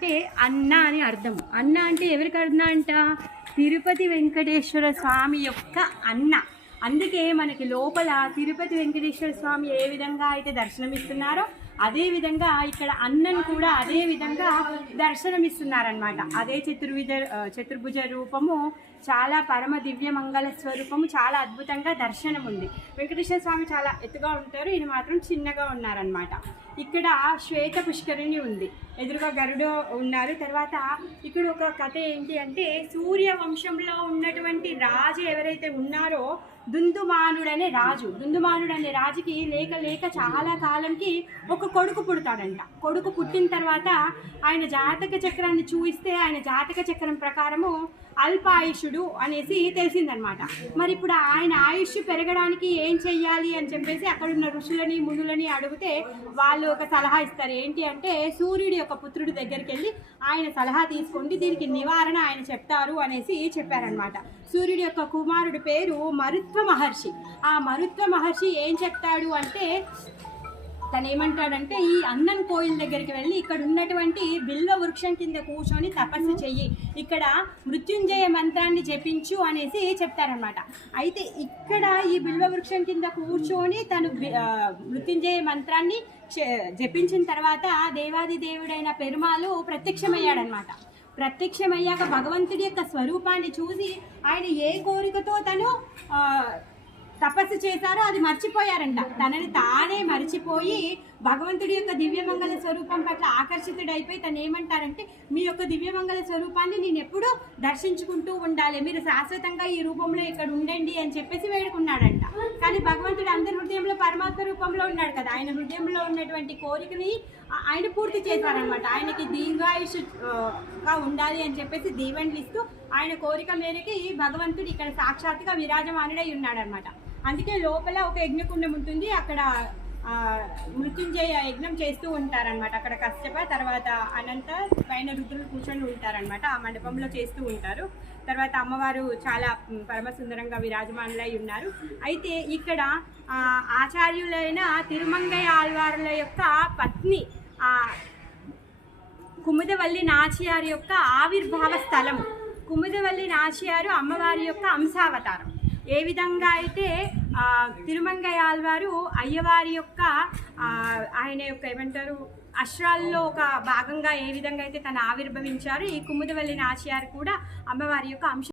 అంటే అన్న అని అర్థం. అన్న అంటే ఎవరికి అన్న అంట? తిరుపతి వెంకటేశ్వర స్వామి యొక్క అన్న. అందుకే మనకి లోపల తిరుపతి వెంకటేశ్వర స్వామి ఏ విధంగా అయితే దర్శనమిస్తున్నారో అదేవిధంగా ఇక్కడ అన్నను కూడా అదే విధంగా దర్శనమిస్తున్నారనమాట. అదే చతుర్భుజ రూపము, చాలా పరమ దివ్య మంగళ స్వరూపము, చాలా అద్భుతంగా దర్శనం ఉంది. వెంకటేశ్వర స్వామి చాలా ఎత్తుగా ఉంటారు, ఈయన మాత్రం చిన్నగా ఉన్నారనమాట. ఇక్కడ శ్వేత పుష్కరిణి ఉంది, ఎదురుగా గరుడు ఉన్నారు. తర్వాత ఇక్కడ ఒక కథ ఏంటి అంటే, సూర్య వంశంలో ఉన్నటువంటి రాజు ఎవరైతే ఉన్నారో దుందుమానుడు అనే రాజుకి లేక లేక చాలా కాలంకి ఒక కొడుకు పుడతాడంట. కొడుకు పుట్టిన తర్వాత ఆయన జాతక చక్రాన్ని చూయిస్తే ఆయన జాతక చక్రం ప్రకారము అల్పాయుషుడు అనేసి తెలిసిందనమాట. మరి ఇప్పుడు ఆయన ఆయుష్ పెరగడానికి ఏం చెయ్యాలి అని చెప్పేసి అక్కడున్న ఋషులని మునులని అడిగితే వాళ్ళు ఒక సలహా ఇస్తారు. ఏంటి అంటే, సూర్యుడి యొక్క పుత్రుడి దగ్గరికి వెళ్ళి ఆయన సలహా తీసుకోండి, దీనికి నివారణ ఆయన చెప్తారు అనేసి చెప్పారనమాట. సూర్యుడి యొక్క కుమారుడి పేరు మరుత్వ మహర్షి. ఆ మరుత్వ మహర్షి ఏం చెప్తాడు అంటే, తను ఏమంటాడంటే, ఈ అన్నన్ కోయిల్ దగ్గరికి వెళ్ళి ఇక్కడ ఉన్నటువంటి బిల్వ వృక్షం కింద కూర్చొని తపస్సు చెయ్యి, ఇక్కడ మృత్యుంజయ మంత్రాన్ని జపించు అనేసి చెప్తారనమాట. అయితే ఇక్కడ ఈ బిల్వ వృక్షం కింద కూర్చొని తను మృత్యుంజయ మంత్రాన్ని జపించిన తర్వాత దేవాది దేవుడైన పెరుమాళు ప్రత్యక్షమయ్యాడనమాట. ప్రత్యక్షమయ్యాక భగవంతుడి యొక్క స్వరూపాన్ని చూసి ఆయన ఏ కోరికతో తను తపస్సు చేశారో అది మర్చిపోయారంట. తనని తానే మర్చిపోయి భగవంతుడి యొక్క దివ్యమంగళ స్వరూపం పట్ల ఆకర్షితుడైపోయి తను ఏమంటారంటే, మీ యొక్క దివ్యమంగళ స్వరూపాన్ని నేను ఎప్పుడూ దర్శించుకుంటూ ఉండాలి, మీరు శాశ్వతంగా ఈ రూపంలో ఇక్కడ ఉండండి అని చెప్పేసి వేడుకున్నాడంట. కానీ భగవంతుడు అందరి హృదయంలో పరమాత్మ రూపంలో ఉన్నాడు కదా, ఆయన హృదయంలో ఉన్నటువంటి కోరికని ఆయన పూర్తి చేశారనమాట. ఆయనకి దీర్ఘాయుషుగా ఉండాలి అని చెప్పేసి దీవెనలు ఇస్తూ ఆయన కోరిక మేరకి భగవంతుడు ఇక్కడ సాక్షాత్తుగా విరాజమానుడై ఉన్నాడనమాట. అందుకే లోపల ఒక యజ్ఞకుండం ఉంటుంది, అక్కడ మృత్యుంజయ యజ్ఞం చేస్తూ ఉంటారనమాట. అక్కడ కశ్యప, తర్వాత అనంత, పైన రుద్రులు కూర్చొని ఉంటారనమాట. ఆ మండపంలో చేస్తూ ఉంటారు. తర్వాత అమ్మవారు చాలా పరమసుందరంగా విరాజమానులై ఉన్నారు. అయితే ఇక్కడ ఆచార్యులైన తిరుమంగయ్య ఆళ్వార్ల యొక్క పత్ని కుముదవల్లి నాచియార్ యొక్క ఆవిర్భావ స్థలము. కుముదవల్లి నాచియారు అమ్మవారి యొక్క అంశావతారం. ఏ విధంగా అయితే తిరుమంగయ్య ఆళ్వారు అయ్యవారి యొక్క ఆయన యొక్క ఏమంటారు అశ్రాల్లో ఒక భాగంగా ఏ విధంగా అయితే తను ఆవిర్భవించారు, ఈ కుముదవల్లి నాచియార్ కూడా అమ్మవారి యొక్క అంశ